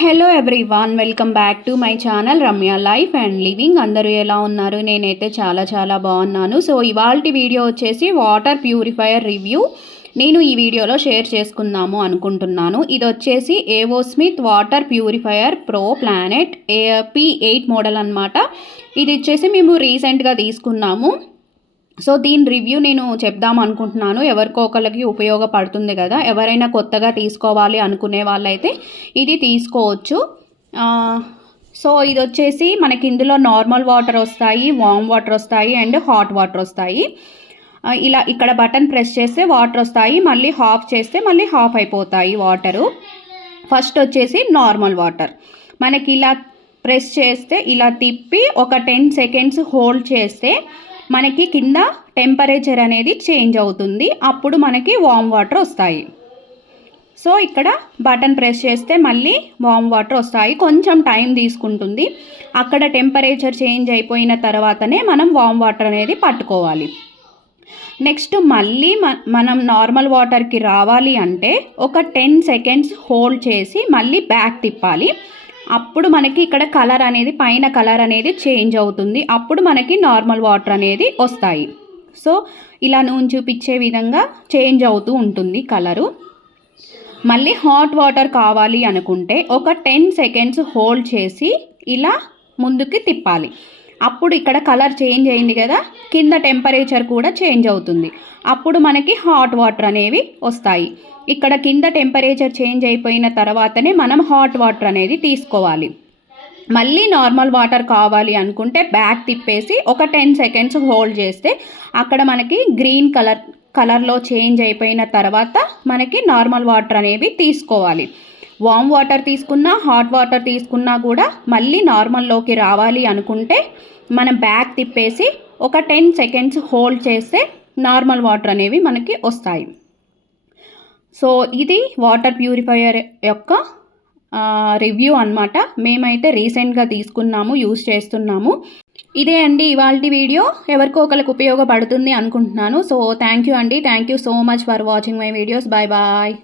Hello everyone, welcome back to my channel Ramya life and living. అందరూ ఎలా ఉన్నారు? నేనైతే చాలా బాగున్నాను. సో ఇవాల్టి వీడియో వచ్చేసి వాటర్ ప్యూరిఫైయర్ రివ్యూ నేను ఈ వీడియోలో షేర్ చేసుకుందాము అనుకుంటున్నాను. ఇది వచ్చేసి ఏవో Smith water purifier pro planet P8 model అనమాట. ఇది వచ్చేసి మేము రీసెంట్గా తీసుకున్నాము. సో దీని రివ్యూ నేను చెప్దాం అనుకుంటున్నాను. ఎవరికో ఒకరికి ఉపయోగపడుతుంది కదా. ఎవరైనా కొత్తగా తీసుకోవాలి అనుకునే వాళ్ళైతే ఇది తీసుకోవచ్చు. సో ఇది వచ్చేసి మనకి ఇందులో నార్మల్ వాటర్ వస్తాయి, వామ్ వాటర్ వస్తాయి అండ్ హాట్ వాటర్ వస్తాయి. ఇలా ఇక్కడ బటన్ ప్రెస్ చేస్తే వాటర్ వస్తాయి, మళ్ళీ హాఫ్ చేస్తే మళ్ళీ హాఫ్ అయిపోతాయి వాటరు. ఫస్ట్ వచ్చేసి నార్మల్ వాటర్. మనకి ఇలా ప్రెస్ చేస్తే ఇలా తిప్పి ఒక 10 సెకండ్స్ హోల్డ్ చేస్తే మనకి కింద టెంపరేచర్ అనేది చేంజ్ అవుతుంది. అప్పుడు మనకి వామ్ వాటర్ వస్తాయి. సో ఇక్కడ బటన్ ప్రెస్ చేస్తే మళ్ళీ వామ్ వాటర్ వస్తాయి. కొంచెం టైం తీసుకుంటుంది. అక్కడ టెంపరేచర్ చేంజ్ అయిపోయిన తర్వాతనే మనం వామ్ వాటర్ అనేది పట్టుకోవాలి. నెక్స్ట్ మళ్ళీ మనం నార్మల్ వాటర్కి రావాలి అంటే ఒక 10 సెకండ్స్ హోల్డ్ చేసి మళ్ళీ బ్యాక్ తిప్పాలి. అప్పుడు మనకి ఇక్కడ కలర్ అనేది పైన కలర్ అనేది చేంజ్ అవుతుంది. అప్పుడు మనకి నార్మల్ వాటర్ అనేది వస్తాయి. సో ఇలా నేను చూపించే విధంగా చేంజ్ అవుతూ ఉంటుంది కలరు. మళ్ళీ హాట్ వాటర్ కావాలి అనుకుంటే ఒక 10 సెకండ్స్ హోల్డ్ చేసి ఇలా ముందుకి తిప్పాలి. అప్పుడు ఇక్కడ కలర్ చేంజ్ అయింది కదా, కింద టెంపరేచర్ కూడా చేంజ్ అవుతుంది. అప్పుడు మనకి హాట్ వాటర్ అనేవి వస్తాయి. ఇక్కడ కింద టెంపరేచర్ చేంజ్ అయిపోయిన తర్వాతనే మనం హాట్ వాటర్ అనేది తీసుకోవాలి. మళ్ళీ నార్మల్ వాటర్ కావాలి అనుకుంటే బ్యాక్ తిప్పేసి ఒక 10 సెకండ్స్ హోల్డ్ చేస్తే అక్కడ మనకి గ్రీన్ కలర్లో చేంజ్ అయిపోయిన తర్వాత మనకి నార్మల్ వాటర్ అనేవి తీసుకోవాలి. వామ్ వాటర్ తీసుకున్నా హాట్ వాటర్ తీసుకున్నా కూడా మళ్ళీ నార్మల్లోకి రావాలి అనుకుంటే మనం బ్యాక్ తిప్పేసి ఒక 10 సెకండ్స్ హోల్డ్ చేస్తే నార్మల్ వాటర్ అనేవి మనకి వస్తాయి. సో ఇది వాటర్ ప్యూరిఫైయర్ యొక్క రివ్యూ అన్నమాట. మేమైతే రీసెంట్గా తీసుకున్నాము, యూస్ చేస్తున్నాము. ఇదే అండి ఇవాల్టి వీడియో. ఎవరికో ఒకరికి ఉపయోగపడుతుంది అనుకుంటున్నాను. సో థ్యాంక్ యూ అండి. Thank you so much for watching my videos. Bye bye.